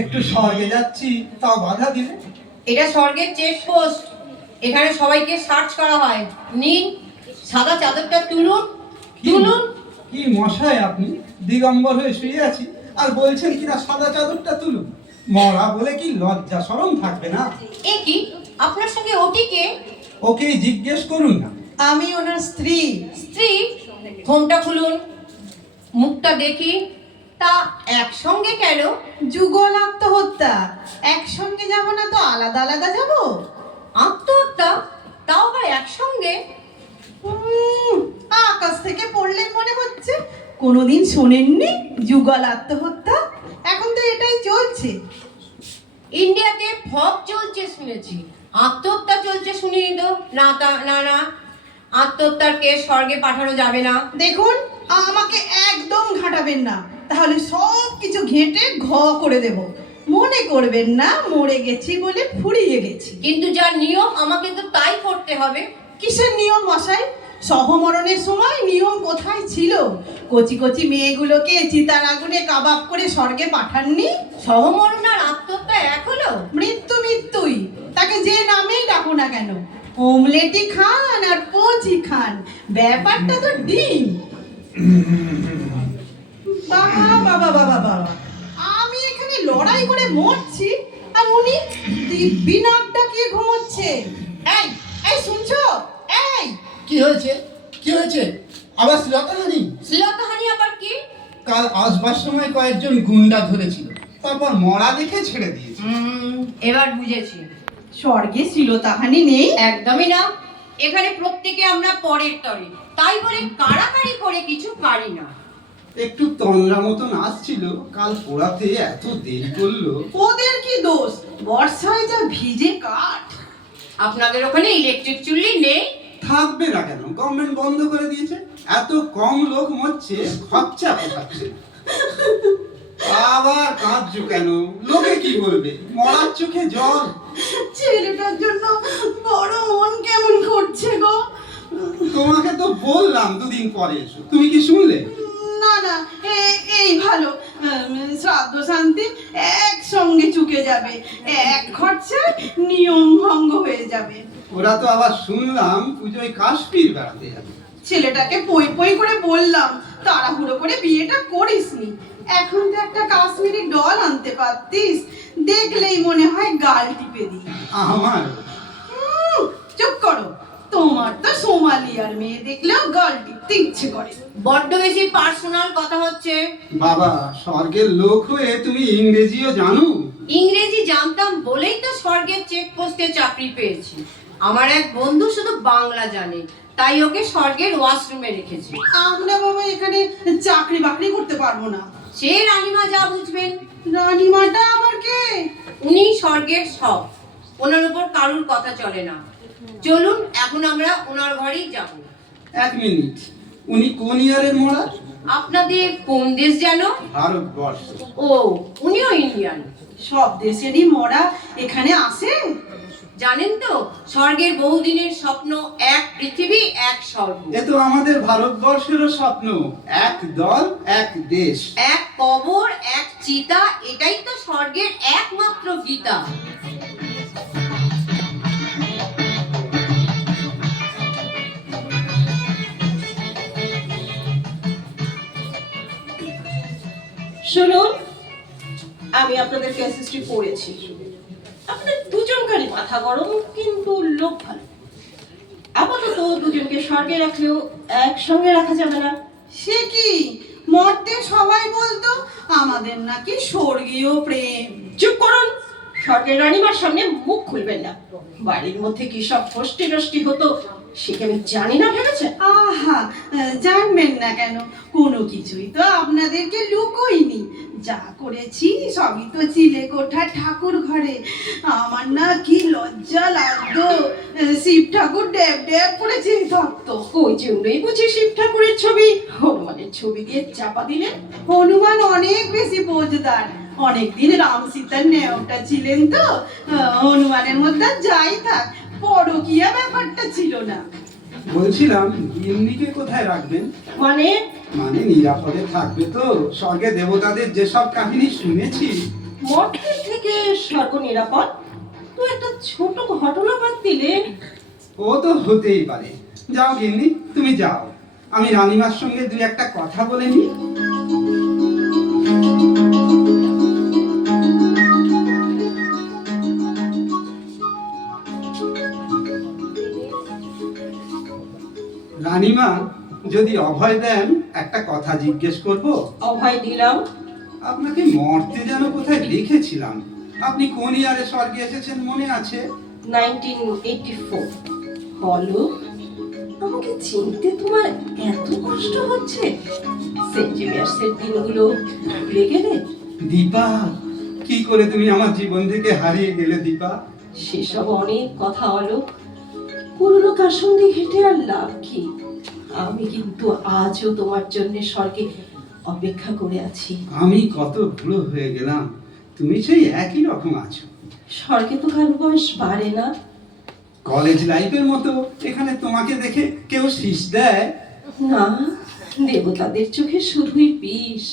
একটু স্বর্গে যাচ্ছি তাও বাধা দিলে। এটা স্বর্গের চেকপোস্ট, এখানে সবাইকে সার্চ করা হয়। নিন সাদা চাদরটা তুলুন। তুলুন। কি মশাই আপনি, দিগম্বর হয়ে শুয়ে আছি আর বলছেন কিনা সাদা চাদরটা তুলুন। মরা বলে কি লজ্জা শরম থাকবে না? এ কি, আপনার সঙ্গে ওটি কে? ওকে জিজ্ঞেস করুন না। আমি ওনার স্ত্রী। স্ত্রী? ঘোমটা খুলুন, মুখটা দেখি। তা একসঙ্গে কেন? যুগল আত্মহত্যা, একসঙ্গে যাব না তো আলাদা আলাদা যাব? আত্মহত্যা? তাও আবার একসঙ্গে? আকাশ থেকে পড়লেন মনে হচ্ছে। কোনোদিন শোনেননি যুগল আত্মহত্যা? এখন তো এটাই চলছে। ইন্ডিয়াতে ফগ চলছে শুনেছি, আত্মহত্যা চলছে শুনিনি তো। না, আত্মহত্যার কেস স্বর্গে পাঠানো যাবে না। দেখুন, আমাকে একদম ঘাঁটাবেন না, তাহলে সব কিছু ঘেঁটে ঘ করে দেব। মনে করবেন না মরে গেছি বলে ফুরিয়ে গেছি। কিন্তু যা নিয়ম আমাকে তো তাই করতে হবে। কিসের নিয়ম মশাই? সহমরণের সময় নিয়ম কোথায় ছিল? কচি কচি মেয়েগুলোকে চিতার আগুনে কাবাব করে স্বর্গে পাঠাননি? সহমরণ আর আত্মহত্যা এক হলো? মৃত্যুই, তাকে যে নামেই ডাকো না কেন। ওমলেটি খান আর পচি খান, ব্যাপারটা তো ডিম। বাবা, আমি এখানে লড়াই করে মরছি আর উনি দিব্যি নাক ডাকিয়ে ঘুমোচ্ছে। এই শুনছো? এই কি হয়েছে? আবার শ্লীলতাহানি? শ্লীলতাহানি আবার কি? কাল আসবার সময় কয়েকজন গুন্ডা ধরেছিল, তারপর মরা দেখে ছেড়ে দিয়েছে। এবার বুঝেছি। স্বর্গে শ্লীলতাহানি নেই? একদমই না। এখানে প্রত্যেকে আমরা পরের তরে, তাই বলে কাড়াকাড়ি করে কিছু পারি না। একটু তন্দ্রা মতন আসছিল, কাল পোড়াতে এত দেরি করলো। ওদের কি দোষ? বর্ষায় যা ভিজে কাঠ। আপনাদের ওখানে ইলেকট্রিক চুল্লি নেই? থাকবে না কেন, গভর্নমেন্ট বন্ধ করে দিয়েছে। এত কম লোক মরছে, খরচা পোষাচ্ছে। আবার কাঁদছো কেন? লোকে কি বলবে? মরার চোখে জল। ছেলেটার জন্য বড় মন কেমন করছে গো। তোমাকে তো বললাম দুদিন পরে এসো, তুমি কি শুনলে? না, এই ভালো। শ্রাদ্ধ শান্তি একসঙ্গে চুকে যাবে, এক খরচায় নিয়ম ভঙ্গ হয়ে যাবে। ওরা তো আবার শুনলাম পুজোয় কাশ্মীর বেড়াতে যাবে। ছেলেটাকে পই পই করে বললাম তাড়াহুড়ো করে বিয়েটা করিসনি। এখন তো একটা কাশ্মীরি ডল আনতে পারতিস, দেখলেই মনে হয় গাল টিপে দিই। আমার চুপ করো, তোমার তো সোমালিয়ার মেয়ে দেখলেও গাল টিপতে ইচ্ছে করে। বড্ড বেশি পার্সোনাল কথা হচ্ছে। বাবা, স্বর্গের লোক হয়ে তুমি ইংরেজিও জানো? ইংরেজি জানতাম বলেই তো স্বর্গের চেকপোস্টে চাকরি পেয়েছি। আমার এক বন্ধু শুধু বাংলা জানে, তাই ওকে স্বর্গের ওয়াশরুমে রেখেছি। আমরা বাবা এখানে চাকরি বাকরি করতে পারবো না। সে রানীমা যা বুঝবেন। রানীমাটা আবার কে? উনি স্বর্গের সব, ওনার উপর কারুর কথা চলে না। চলুন এখন আমরা ওনার ঘরেই যাব। এক মিনিট, উনি কোন ইয়ারের মরা? আপনাদের কোন দেশ যেন? ভারতবর্ষ। ও, উনিও ইন্ডিয়ান। সব দেশেরই মরা এখানে আসে। জানেন তো, স্বর্গের বহুদিনের স্বপ্ন এক পৃথিবী এক স্বর্গ। এ তো আমাদের ভারতবর্ষেরও স্বপ্ন, এক দল এক দেশ। এক কবর এক চিতা, এটাই তো স্বর্গের একমাত্র গীতা। শুনুন, আমি আপনাদের কেস হিস্ট্রি পড়েছি। আপনাদের দুজনকারই মাথা গরম, কিন্তু লোক ভালো। আপাতত দুজনকে স্বর্গে রাখলেও একসঙ্গে রাখা যাবে না। সে কি, মরতে সবাই বলতো আমাদের নাকি স্বর্গীয় প্রেম। চুপ করুন, স্বর্গের রানীমার সামনে মুখ খুলবেন না। বাড়ির মধ্যে কি সব ফষ্টি নষ্টি হতো সে কি আমি জানি না ভেবেছেন? আহা, জানবেন না কেন? কোনো কিছুই তো আপনাদেরকে লুকোইনি। যা করেছি সবই তো চিলে কোঠার ঠাকুর ঘরে। আমার না কি লজ্জা লাগতো, শিব ঠাকুর ড্যাব ড্যাব করে চেয়ে থাকতো। ওই জন্যই বুঝি শিব ঠাকুরের ছবি হনুমানের ছবি দিয়ে চাপা দিলেন। হনুমান অনেক বেশি বোঝদার, অনেকদিন রাম সীতার নেওটা ছিলেন তো, হনুমানের মধ্যে আর যাই থাক পরকীয়া ব্যাপারটা ছিল না। বলছিলাম গিন্নিকে কোথায় রাখবেন? মানে মানে নিরাপদে থাকবে তো? স্বর্গে দেবতাদের যেসব কাহিনী শুনেছি। মর্তের থেকে স্বর্গ নিরাপদ? তো একটা ছোট ঘটনা বাদ দিলে। ও তো হতেই পারে। যাও গিন্নি, তুমি যাও, আমি রানীমার সঙ্গে দুই একটা কথা বলে নিই। রানীমা, যদি অভয় দেন একটা কথা জিজ্ঞেস করব। অভয় দিলাম। আপনাকে মর্তে যেন কোথায় দেখেছিলাম। আপনি কোন ইয়ারে স্বর্গে এসেছেন মনে আছে? 1984। বলো, আমাকে চিনতে তোমার এত কষ্ট হচ্ছে? সেন্ট জেভিয়ার্সের দিনগুলো ভুলে গেলে? দীপা, কি করে তুমি আমার জীবন থেকে হারিয়ে গেলে দীপা? সেসব অনেক কথা হলো, পুরনো কাসন্দি ঘেটে আর লাভ কি? আমি কিন্তু আজও তোমার জন্য স্বর্গে অপেক্ষা করে আছি। আমি কত বুড়ো হয়ে গেলাম, তুমি সেই একই রকম আছো। স্বর্গে তো কারো বয়স বাড়ে না। কলেজ লাইফের মতো এখানে তোমাকে দেখে কেউ শীষ দেয় না, দেবতাদের চোখে শুধুই বিষ,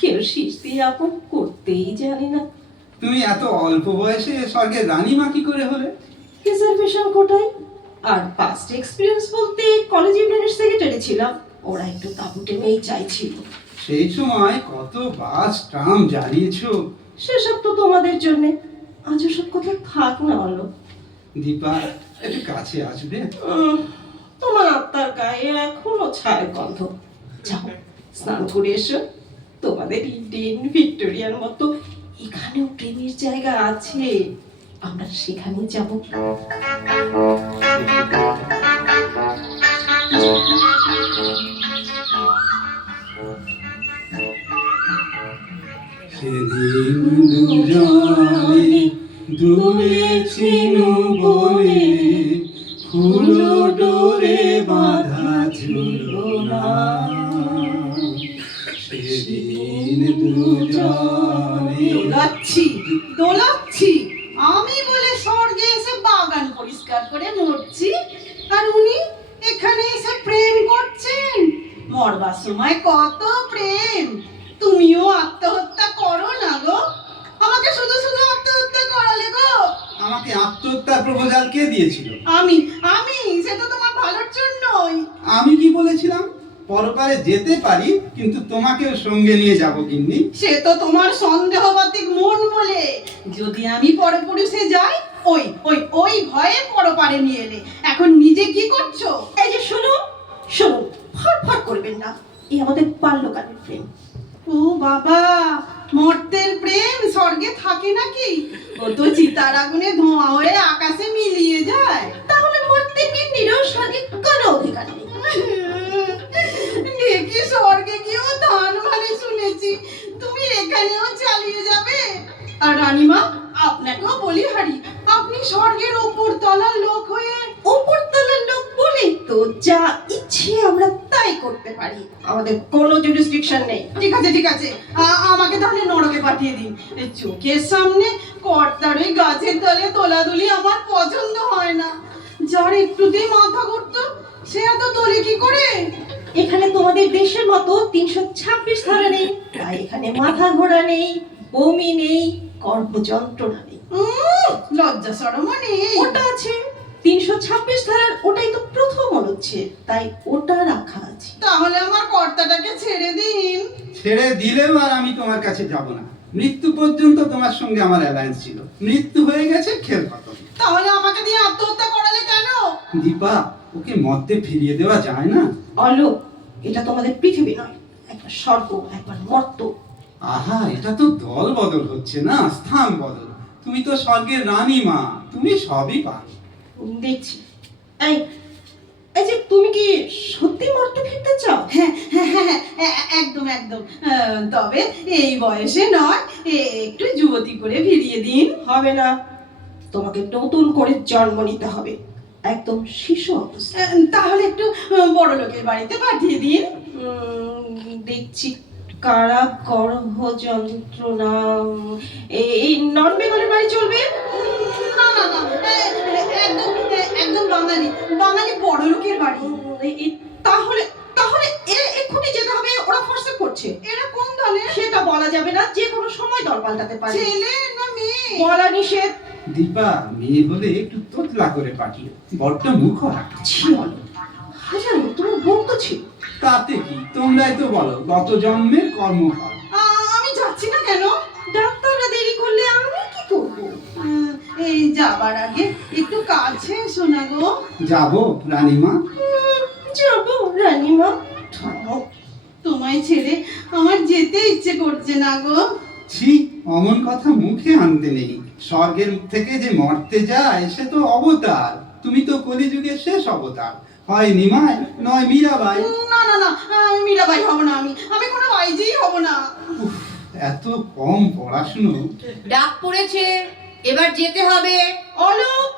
কেউ শীষ দিয়ে আপন করতেই জানে না। তুমি এত অল্প বয়সে স্বর্গের রানীমা কি করে হলে? রিজার্ভেশন কোটায়। আর পাস্ট এক্সপিরিয়েন্স বলতে কলেজ ইউনিয়নের সেক্রেটারি ছিলাম, ওরা একটু দাপুটে মেয়ে চাইছিল। সেই সময় কত বাস ট্রাম জ্বালিয়েছো। সেসব তো তোমাদের জন্য। আজ সব কথা থাক না হলো। দীপা, একটু কাছে আসবে? তোমার আত্মার গায়ে এখনো ছায়ের গন্ধ। যাও, স্নান করে এসো। তোমাদের ইডেন ভিক্টোরিয়ার মতো এখানেও প্রেমের জায়গা আছে, আমরা সেখানে যাব। সেদিন দুজনে দুলেছিল বলে ফুল ডোরে বাঁধা ঝুলনা। সেদিন দুজনে দোলাচ্ছি আমি বলে স্বর্গে এসে বাগান পরিষ্কার করে মরছি, আর উনি এখানে এসে প্রেম করছেন। মরবার সময় কত প্রেম। তুমিও আত্মহত্যা করো না গো, আমাকে শুধু শুধু আত্মহত্যা করালে গো। আমাকে আত্মহত্যার প্রপোজাল কে দিয়েছিল? আমি আমি সেটা তোমার ভালোর জন্যই। আমি কি বলেছিলাম? পরপারে যেতে পারি, কিন্তু তোমাকেও সঙ্গে নিয়ে যাব গিন্নি। সে তো তোমার সন্দেহবাতিক মন বলে। যদি আমি পরপুরুষে যাই, ওই ওই ওই ভয়ে পরপারে নিয়ে এলে। এখন নিজে কি করছো? এই যে শুনুন শুনুন, ফটফট করবেন না। এই আমাদের বাল্যকালের প্রেম। ও বাবা, মর্তের প্রেম স্বর্গে থাকে নাকি? ও তো চিতার আগুনে ধোঁয়া হয়ে আকাশে মিলিয়ে যায়। তাহলে মর্তে নির্নিরও স্বর্গে কোনো অধিকার নেই। দেখি স্বর্গে গিয়েও ধান মানে শুনেছি, তুমি এখানেও চালিয়ে যাবে? আর রানীমা, আপনাকেও বলি হারি, আপনি স্বর্গের ওপর তলার লোক হয়ে। ওপর তলার লোক বলেই তো যা ইচ্ছে আমরা তাই করতে পারি, আমাদের কোনো জুরিসডিকশন নেই। ঠিক আছে ঠিক আছে, আমাকে তাহলে নরকে পাঠিয়ে দিন। এই চোখের সামনে কর্তার ওই গাছের তলে তোলাতুলি আমার পছন্দ হয় না। যার একটুতেই মাথা ঘুরতো সে এত তোলে কি করে? এখানে তোমাদের দেশের মতো 326 ধারা নেই, তাই এখানে মাথা ঘোরা নেই, বমি নেই, গর্ভযন্ত্রণা নেই। লজ্জা শরমও নেই। ওটা আছে 326 ধারার, ওটাই তো প্রথম অনুচ্ছেদ, তাই ওটা রাখা আছে। তাহলে আমার কর্তাটাকে ছেড়ে দিন। ছেড়ে দিলেও আর আমি তোমার কাছে যাব না। মৃত্যু পর্যন্ত তোমার সঙ্গে আমার অ্যালায়েন্স ছিল, মৃত্যু হয়ে গেছে, খেল খতম। তাহলে আমাকে দিয়ে আত্মহত্যা করালে কেন? দীপা, ওকে মর্তে ফিরিয়ে দেওয়া যায় না। অলোক, এটা তোমাদের পৃথিবী নয়, একবার স্বর্গ একবার মর্ত। আহা, এটা তো দল বদল হচ্ছে না, স্থান বদল। তুমি তো স্বর্গের রানীমা, তুমি সবই পারো। দেখছি। এই এই যে তুমি কি সত্যি মরতে ফিরতে চাও? হ্যাঁ, একদম একদম। তবে এই বয়সে নয়, একটু যুবতী করে ফিরিয়ে দিন। হবে না, তোমাকে নতুন করে জন্ম নিতে হবে, একদম শিশু অবস্থা। তাহলে একটু বড় লোকের বাড়িতে পাঠিয়ে দিন। দেখছি কারা গর্ভ যন্ত্রণা, এই নন বেঙ্গলের বাড়ি চলবে? না না না, একদম একদম বাঙালি বাঙালি বড় লোকের বাড়ি। তাহলে তাহলে এক্ষুনি যেতে হবে, ওরা ফোর্সে করছে। এরা কোন দলে? সেটা বলা যাবে না, যে কোনো সময় দল পাল্টাতে পারে। ছেলে না মেয়ে? বলা নিষেধ। দীপা, মেয়ে হলে একটু তোতলা করে পাঠিও, বড্ড মুখ রাখছে। ছি বলো, হাজার তোমার বোন তো ছিল। তাতে কি, তোমরাই তো বলো গত জন্মের কর্মফল। আমি যাচ্ছি না কেন? ডাক্তাররা দেরি করলে আমি কি করবো? এই যাবার আগে একটু কাছে শোনা গো। যাবো রানীমা। যাবো রানীমা। তোমায় ছেড়ে আমার যেতে ইচ্ছে করছে না গো। ছি, অমন কথা মুখে আনতে নেই। স্বর্গের থেকে যে মর্তে যায় সে তো অবতার। তুমি তো কলিযুগের শেষ অবতার, হয় নিমাই নয় মীরাবাই। না না না, আমি মীরাবাই হব না। আমি কোনো বাইজেই হব না। উফ, এত কম পড়াশুনো। ডাক পড়েছে, এবার যেতে হবে। অলোক,